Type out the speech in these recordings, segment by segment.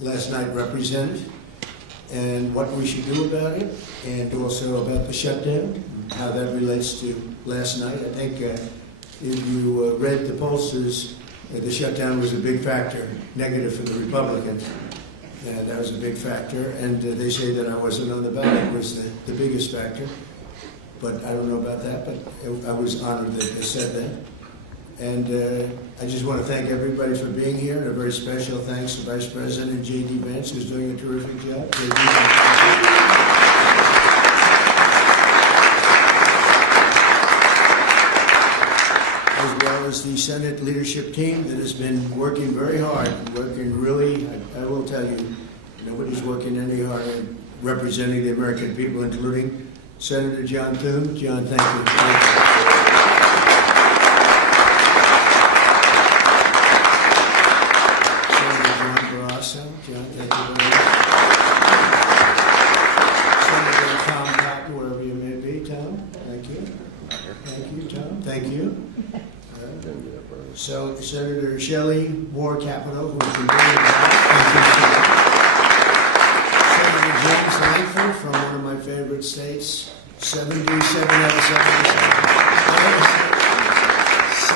last night represented, and what we should do about it, and also about the shutdown, how that relates to last night. I think if you read the pollsters, the shutdown was a big factor, negative for the Republicans. That was a big factor, and they say that I wasn't on the ballot was the biggest factor. But I don't know about that, but I was honored that they said that. And I just want to thank everybody for being here, and a very special thanks to Vice President J.D. Vance, who's doing a terrific job. As well as the Senate leadership team that has been working very hard, working really, I will tell you, nobody's working any harder representing the American people, including Senator John Thune. John, thank you. Senator John Barrasso. John, thank you very much. Senator Tom Cotton, wherever you may be. Tom, thank you. Thank you, Tom. Thank you. So, Senator Shelley Moore Capito, who has been very involved. Senator James Langford from one of my favorite states, 77 out of 77.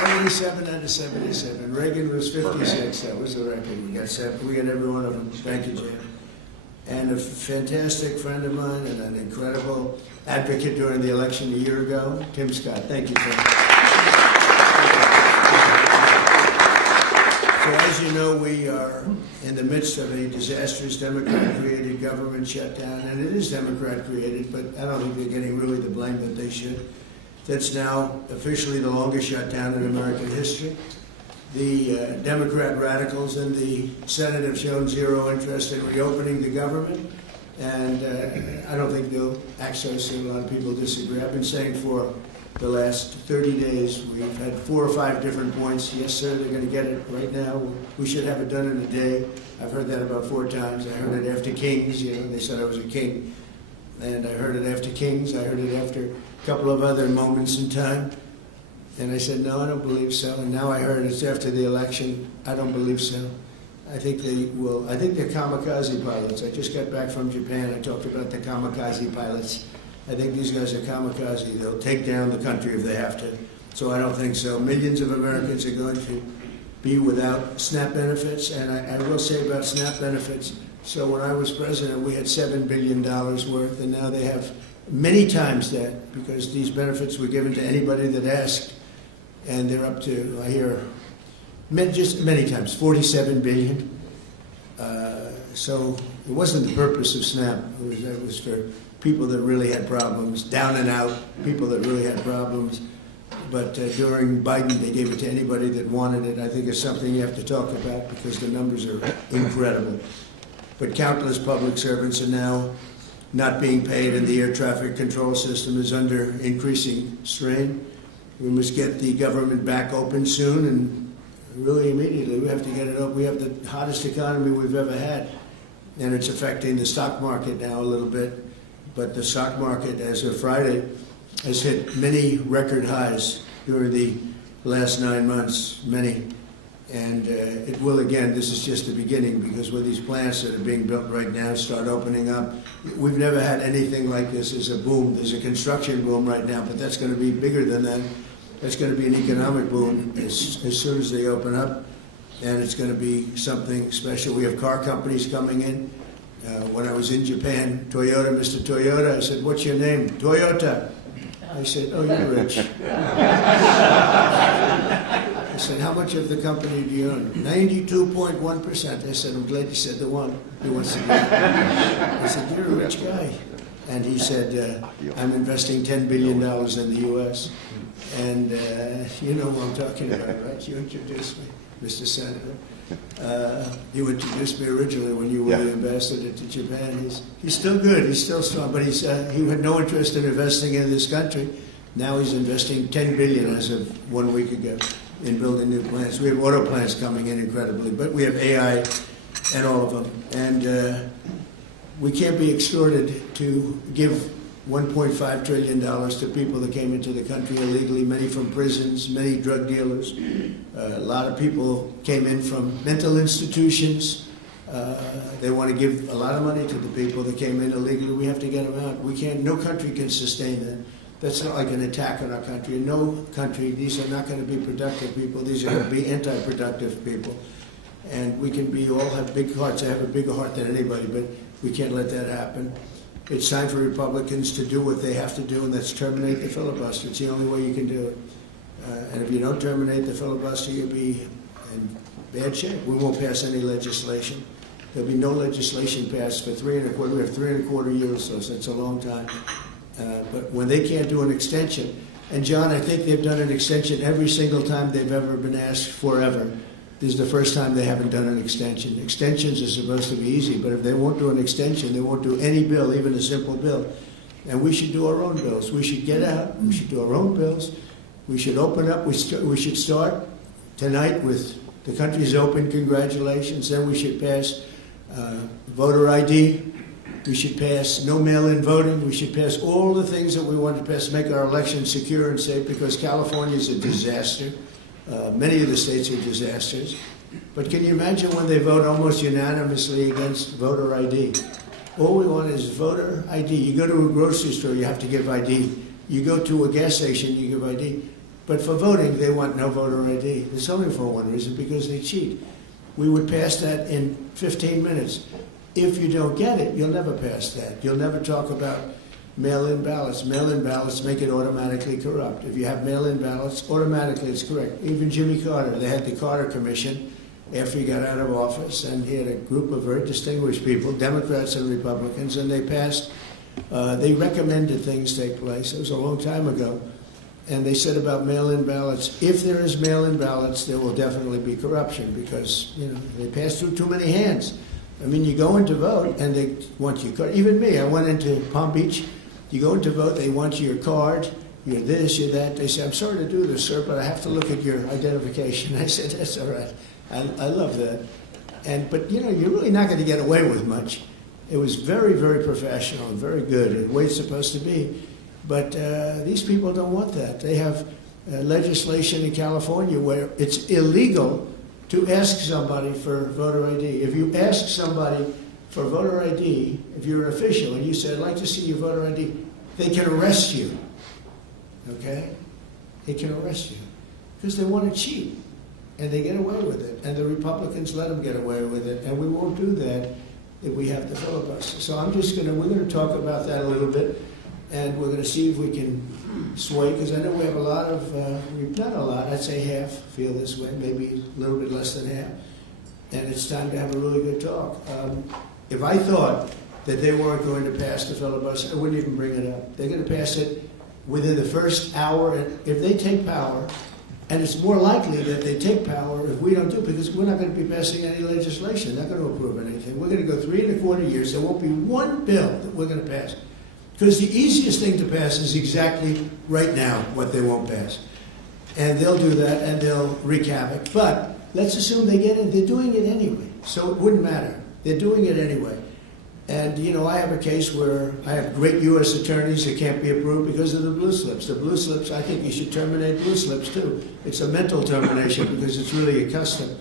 77 out of 77. Reagan was 56. That was the record. We got every one of them. Thank you, Jim. And a fantastic friend of mine and an incredible advocate during the election a year ago, Tim Scott. Thank you, Tim. So as you know, we are in the midst of a disastrous Democrat-created government shutdown, and it is Democrat-created, but I don't think they're getting really the blame that they should. That's now officially the longest shutdown in American history. The Democrat radicals in the Senate have shown zero interest in reopening the government, and I don't think they'll access it. A lot of people disagree. I've been saying for the last 30 days, we've had 4 or 5 different points. Yes, sir, they're going to get it right now. We should have it done in a day. I've heard that about 4 times. I heard it after Kings. They said I was a king. And I heard it after Kings. I heard it after a couple of other moments in time. And I said, no, I don't believe so. And now I heard it's after the election. I don't believe so. I think they will. I think they're kamikaze pilots. I just got back from Japan. I talked about the kamikaze pilots. I think these guys are kamikaze. They'll take down the country if they have to. So I don't think so. Millions of Americans are going to be without SNAP benefits. And I will say about SNAP benefits, so when I was president, we had $7 billion worth, and now they have many times that, because these benefits were given to anybody that asked. And they're up to, I hear, just many times, $47 billion. So it wasn't the purpose of SNAP. It was for people that really had problems, down and out, people that really had problems. But during Biden, they gave it to anybody that wanted it. I think it's something you have to talk about because the numbers are incredible. But countless public servants are now not being paid, and the air traffic control system is under increasing strain. We must get the government back open soon, and really immediately. We have to get it open. We have the hottest economy we've ever had, and it's affecting the stock market now a little bit. But the stock market, as of Friday, has hit many record highs during the last 9 months, many. And it will again. This is just the beginning, because when these plants that are being built right now start opening up, we've never had anything like this as a boom. There's a construction boom right now, but that's going to be bigger than that. That's going to be an economic boom as soon as they open up, and it's going to be something special. We have car companies coming in. When I was in Japan, Toyota, Mr. Toyota, I said, "What's your name?" "Toyota." I said, "Oh, you're rich." I said, "How much of the company do you own?" 92.1%. I said, "I'm glad you said the one who wants to get it." I said, "You're a rich guy." And he said, "I'm investing $10 billion in the U.S. And you know what I'm talking about, right? You introduced me, Mr. Senator. You introduced me originally when you were the ambassador to Japan. He's still good. He's still strong. But he had no interest in investing in this country. Now he's investing $10 billion as of 1 week ago in building new plants. We have auto plants coming in incredibly, but we have AI and all of them. And we can't be extorted to give $1.5 trillion to people that came into the country illegally, many from prisons, many drug dealers. A lot of people came in from mental institutions, They want to give a lot of money to the people that came in illegally. We have to get them out. We can't. No country can sustain that. That's not like an attack on our country. In no country, these are not going to be productive people. These are going to be anti-productive people. And we can all have big hearts. I have a bigger heart than anybody, but we can't let that happen. It's time for Republicans to do what they have to do, and that's terminate the filibuster. It's the only way you can do it. And if you don't terminate the filibuster, you'll be in bad shape. We won't pass any legislation. There'll be no legislation passed for 3 1/4. We have 3 1/4 years, so that's a long time. But when they can't do an extension, and John, I think they've done an extension every single time they've ever been asked forever. This is the first time they haven't done an extension. Extensions are supposed to be easy, but if they won't do an extension, they won't do any bill, even a simple bill. And we should do our own bills. We should get out. We should do our own bills. We should open up. We should start tonight with the country's open. Congratulations. Then we should pass voter ID. We should pass no mail-in voting. We should pass all the things that we want to pass, make our elections secure and safe, because California is a disaster. Many of the states are disasters. But can you imagine when they vote almost unanimously against voter ID? All we want is voter ID. You go to a grocery store, you have to give ID. You go to a gas station, you give ID. But for voting, they want no voter ID. It's only for one reason, because they cheat. We would pass that in 15 minutes. If you don't get it, you'll never pass that. You'll never talk about mail-in ballots. Mail-in ballots make it automatically corrupt. If you have mail-in ballots, automatically it's correct. Even Jimmy Carter, they had the Carter Commission after he got out of office, and he had a group of very distinguished people, Democrats and Republicans, and they passed, they recommended things take place. It was a long time ago. And they said about mail-in ballots, if there is mail-in ballots, there will definitely be corruption, because, they pass through too many hands. I mean, you go in to vote, and they want your card. Even me, I went into Palm Beach. You go in to vote, they want your card, you're this, you're that. They say, I'm sorry to do this, sir, but I have to look at your identification. I said, that's all right. I love that. But, you're really not going to get away with much. It was very, very professional and very good, and the way it's supposed to be. But these people don't want that. They have legislation in California where it's illegal to ask somebody for voter ID. If you ask somebody for voter ID, if you're an official and you say, I'd like to see your voter ID, they can arrest you. Okay? They can arrest you because they want to cheat, and they get away with it. And the Republicans let them get away with it, and we won't do that if we have the filibuster. So we're going to talk about that a little bit, and we're going to see if we can sway, because I know we have a lot of, not a lot, I'd say half feel this way, maybe a little bit less than half. And it's time to have a really good talk. If I thought that they weren't going to pass the filibuster, I wouldn't even bring it up. They're going to pass it within the first hour. And if they take power, and it's more likely that they take power if we don't do it, because we're not going to be passing any legislation. They're not going to approve anything. We're going to go 3 1/4 years. There won't be one bill that we're going to pass. Because the easiest thing to pass is exactly right now what they won't pass. And they'll do that, and they'll wreak havoc. But let's assume they get it. They're doing it anyway, so it wouldn't matter. They're doing it anyway. And, I have a case where I have great U.S. attorneys that can't be approved because of the blue slips. The blue slips, I think you should terminate blue slips, too. It's a mental termination because it's really a custom.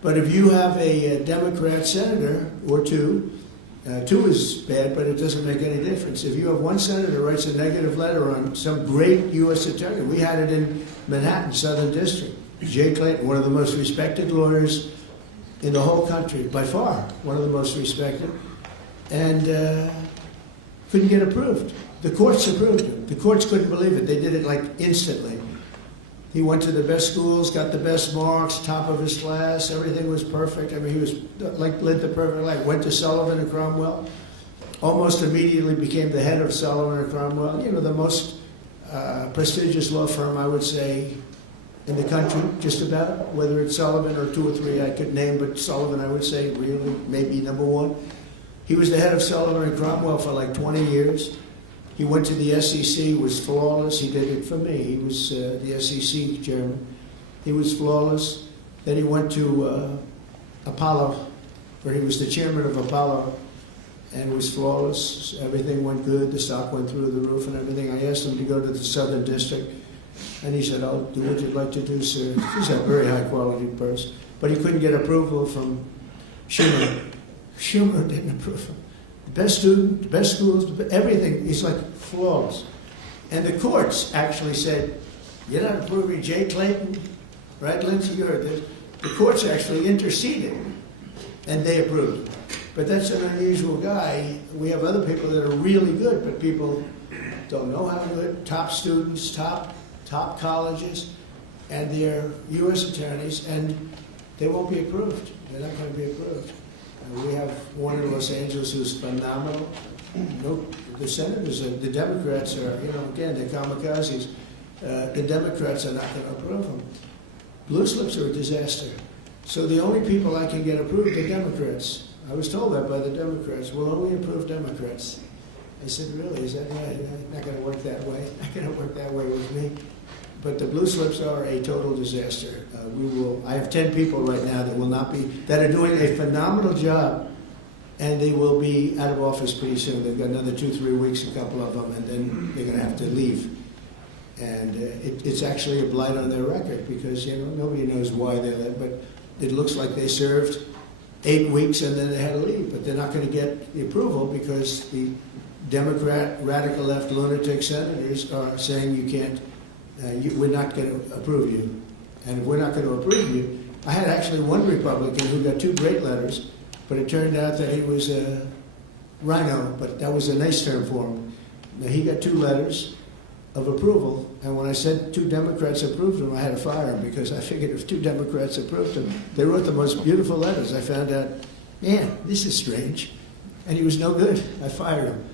But if you have a Democrat senator or two is bad, but it doesn't make any difference. If you have one senator writes a negative letter on some great U.S. attorney, we had it in Manhattan, Southern District. Jay Clayton, one of the most respected lawyers in the whole country, by far, one of the most respected, and couldn't get approved. The courts approved him. The courts couldn't believe it. They did it like instantly. He went to the best schools, got the best marks, top of his class, everything was perfect. I mean, he was lived the perfect life. Went to Sullivan and Cromwell, almost immediately became the head of Sullivan and Cromwell, the most prestigious law firm, I would say, in the country, just about. Whether it's Sullivan or 2 or 3 I could name, but Sullivan, I would say, really, maybe number 1. He was the head of Sullivan and Cromwell for like 20 years. He went to the SEC, was flawless. He did it for me. He was the SEC chairman. He was flawless. Then he went to Apollo, where he was the chairman of Apollo, and was flawless. Everything went good. The stock went through the roof and everything. I asked him to go to the Southern District, and he said, I'll do what you'd like to do, sir. He's a very high-quality person. But he couldn't get approval from Schumer. Schumer didn't approve them. The best student, the best schools, everything is like flawless. And the courts actually said, you're not approving Jay Clayton, right, Lindsay? You heard this. The courts actually interceded, and they approved. But that's an unusual guy. We have other people that are really good, but people don't know how to do it. Top students, top colleges, and they're U.S. attorneys, and they won't be approved. They're not going to be approved. We have one in Los Angeles who's phenomenal. No, the senators, the Democrats are, again, they're kamikazes. The Democrats are not going to approve them. Blue slips are a disaster. So the only people I can get approved are Democrats. I was told that by the Democrats. We'll only approve Democrats. I said, really? Is that right? Not going to work that way. Not going to work that way with me. But the blue slips are a total disaster. I have 10 people right now that are doing a phenomenal job, and they will be out of office pretty soon. They've got another 2-3 weeks, a couple of them, and then they're going to have to leave. And it's actually a blight on their record because, nobody knows why they left, but it looks like they served 8 weeks and then they had to leave. But they're not going to get the approval because the Democrat, radical left, lunatic senators are saying you can't, we're not going to approve you. And if we're not going to approve you, I had actually one Republican who got 2 great letters, but it turned out that he was a rhino, but that was a nice term for him. Now, he got 2 letters of approval, and when I said 2 Democrats approved him, I had to fire him because I figured if 2 Democrats approved him, they wrote the most beautiful letters. I found out, man, this is strange, and he was no good. I fired him.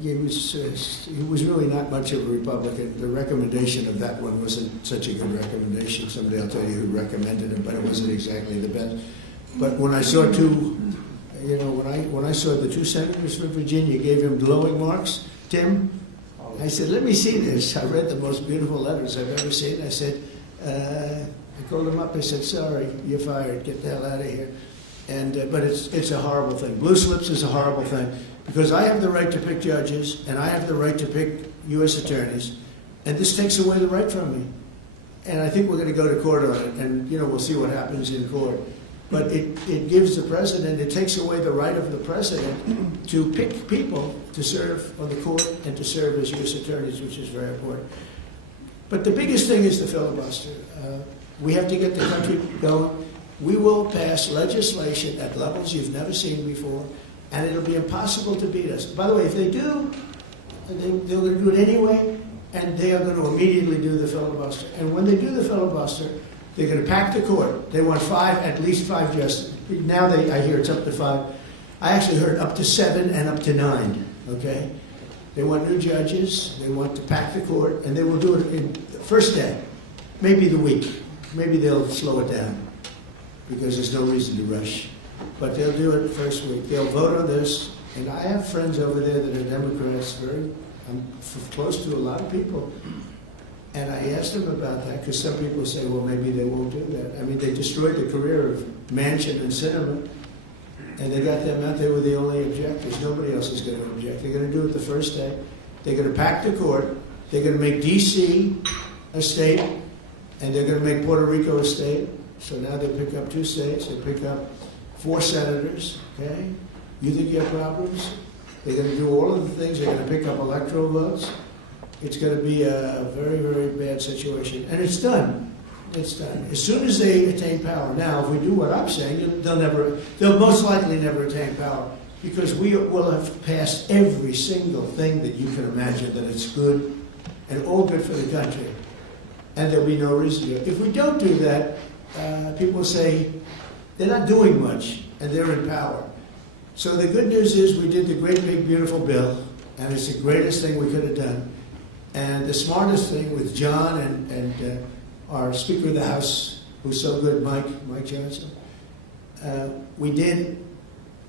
He was really not much of a Republican. The recommendation of that one wasn't such a good recommendation. Someday I'll tell you who recommended it, but it wasn't exactly the best. But when I saw when I saw the 2 senators from Virginia gave him glowing marks, Tim, I said, let me see this. I read the most beautiful letters I've ever seen. I said, I called him up. I said, sorry, you're fired. Get the hell out of here. And but it's a horrible thing. Blue slips is a horrible thing because I have the right to pick judges and I have the right to pick U.S. attorneys, and this takes away the right from me. And I think we're going to go to court on it, and we'll see what happens in court. But it gives the president, it takes away the right of the president to pick people to serve on the court and to serve as U.S. attorneys, which is very important. But the biggest thing is the filibuster. We have to get the country going. We will pass legislation at levels you've never seen before, and it'll be impossible to beat us. By the way, if they do, they're going to do it anyway, and they are going to immediately do the filibuster. And when they do the filibuster, they're going to pack the court. They want at least 5 justices. Now I hear it's up to 5. I actually heard up to 7 and up to 9, okay? They want new judges. They want to pack the court, and they will do it in the first day, maybe the week. Maybe they'll slow it down because there's no reason to rush. But they'll do it the first week. They'll vote on this. And I have friends over there that are Democrats. I'm close to a lot of people. And I asked them about that because some people say, well, maybe they won't do that. I mean, they destroyed the career of Manchin and Sinema, and they got them out. They were the only objectors. Nobody else is going to object. They're going to do it the first day. They're going to pack the court. They're going to make D.C. a state, and they're going to make Puerto Rico a state. So now they pick up 2 states. They pick up 4 senators, okay? You think you have problems? They're going to do all of the things. They're going to pick up electoral votes. It's going to be a very, very bad situation. And it's done. It's done. As soon as they attain power. Now, if we do what I'm saying, they'll most likely never attain power because we will have passed every single thing that you can imagine that it's good and all good for the country. And there'll be no reason to. If we don't do that, people say they're not doing much and they're in power. So the good news is we did the great, big, beautiful bill, and it's the greatest thing we could have done. And the smartest thing with John and our Speaker of the House, who's so good, Mike Johnson, we did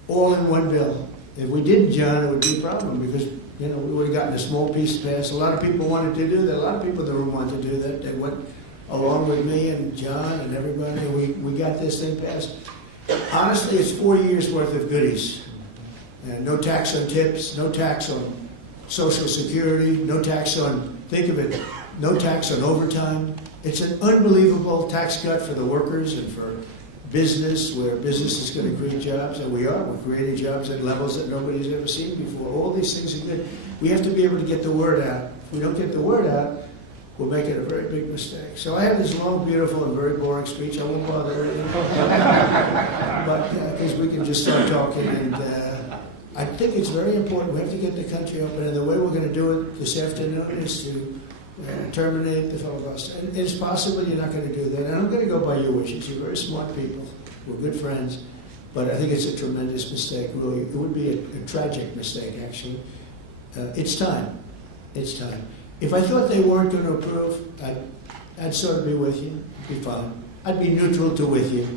all in one bill. If we didn't, John, it would be a problem because we would have gotten a small piece passed. A lot of people wanted to do that. A lot of people in the room wanted to do that. They went along with me and John and everybody, and we got this thing passed. Honestly, it's 4 years worth of goodies. And no tax on tips, no tax on Social Security, no tax on, think of it, no tax on overtime. It's an unbelievable tax cut for the workers and for business, where business is going to create jobs, and we are. We're creating jobs at levels that nobody's ever seen before. All these things are good. We have to be able to get the word out. If we don't get the word out, we're making a very big mistake. So I have this long, beautiful, and very boring speech. I won't bother you. But because we can just start talking, and I think it's very important. We have to get the country open, and the way we're going to do it this afternoon is to terminate the filibuster. And it's possible you're not going to do that. And I'm going to go by your wishes. You're very smart people. We're good friends. But I think it's a tremendous mistake, really. It would be a tragic mistake, actually. It's time. It's time. If I thought they weren't going to approve, I'd sort of be with you. Be fine. I'd be neutral to with you.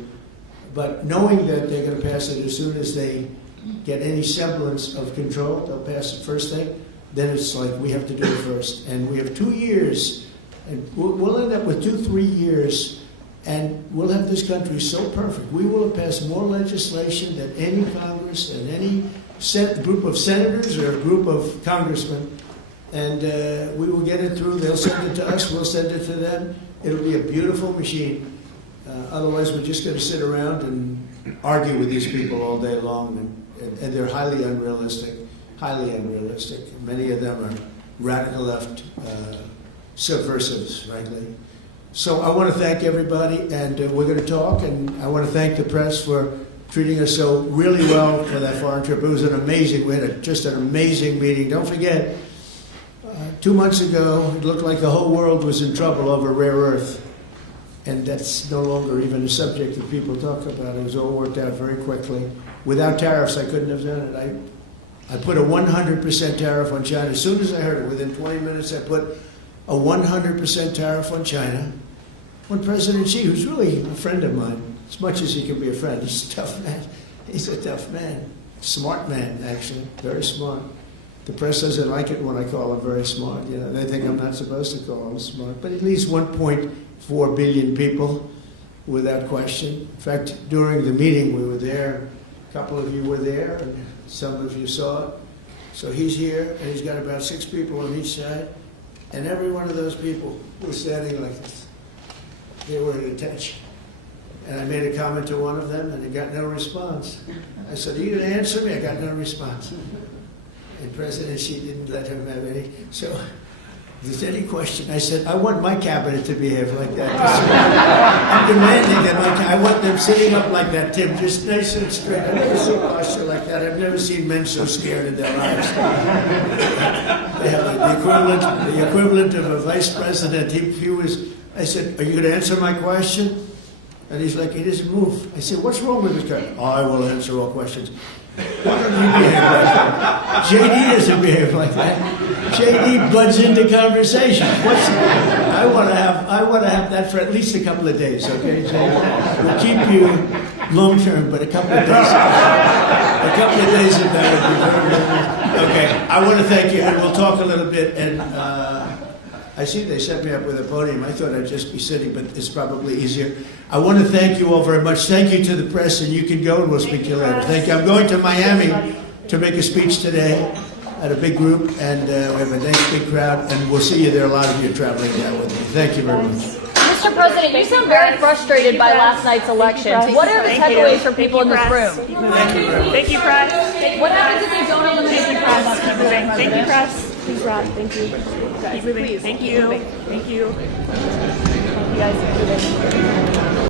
But knowing that they're going to pass it as soon as they get any semblance of control, they'll pass it first thing. Then it's like we have to do it first. And we have 2 years, and we'll end up with 2-3 years, and we'll have this country so perfect. We will have passed more legislation than any Congress and any group of senators or a group of congressmen. And we will get it through. They'll send it to us. We'll send it to them. It'll be a beautiful machine. Otherwise, we're just going to sit around and argue with these people all day long. And they're highly unrealistic. Highly unrealistic. Many of them are radical left subversives, frankly. So I want to thank everybody, and we're going to talk, and I want to thank the press for treating us so really well for that foreign trip. It was an amazing, we had just an amazing meeting. Don't forget, 2 months ago, it looked like the whole world was in trouble over rare earth, and that's no longer even a subject that people talk about. It was all worked out very quickly. Without tariffs, I couldn't have done it. I put a 100% tariff on China. As soon as I heard it, within 20 minutes, I put a 100% tariff on China. When President Xi, who's really a friend of mine, as much as he can be a friend, he's a tough man. He's a tough man. Smart man, actually. Very smart. The press doesn't like it when I call him very smart. You know, they think I'm not supposed to call him smart. But at least 1.4 billion people, without question. In fact, during the meeting, we were there. A couple of you were there, and some of you saw it. So he's here, and he's got about 6 people on each side, and every one of those people was standing like this. They were at attention. And I made a comment to one of them, and I got no response. I said, "Are you going to answer me?" I got no response. And President Xi didn't let him have any. So if there's any question, I said, I want my cabinet to behave like that. I'm demanding that I want them sitting up like that, Tim, just nice and straight. I've never seen posture like that. I've never seen men so scared in their lives. They have the equivalent of a vice president. He was. I said, "Are you going to answer my question?" And he's like, he doesn't move. I said, "What's wrong with this guy?" "Oh, I will answer all questions." Why don't you behave like that? JD doesn't behave like that. JD butts into conversation. I want to have that for at least a couple of days, okay, JD? We'll keep you long term, but a couple of days of that would be very, very good. Okay, I want to thank you, and we'll talk a little bit. And I see they set me up with a podium. I thought I'd just be sitting, but it's probably easier. I want to thank you all very much. Thank you to the press, and you can go, and we'll speak to you later. Thank you. I'm going to Miami to make a speech today at a big group, and we have a nice big crowd, and we'll see you there. A lot of you are traveling down with me. Thank you very much. Mr. President, you sound very frustrated by last night's elections. What are the takeaways for people in this room? Thank you, press. What happens if they don't eliminate the press? Keep moving. Thank you, press. Please, Rod. Thank you. Keep moving. Thank you. Thank you. You guys keep moving.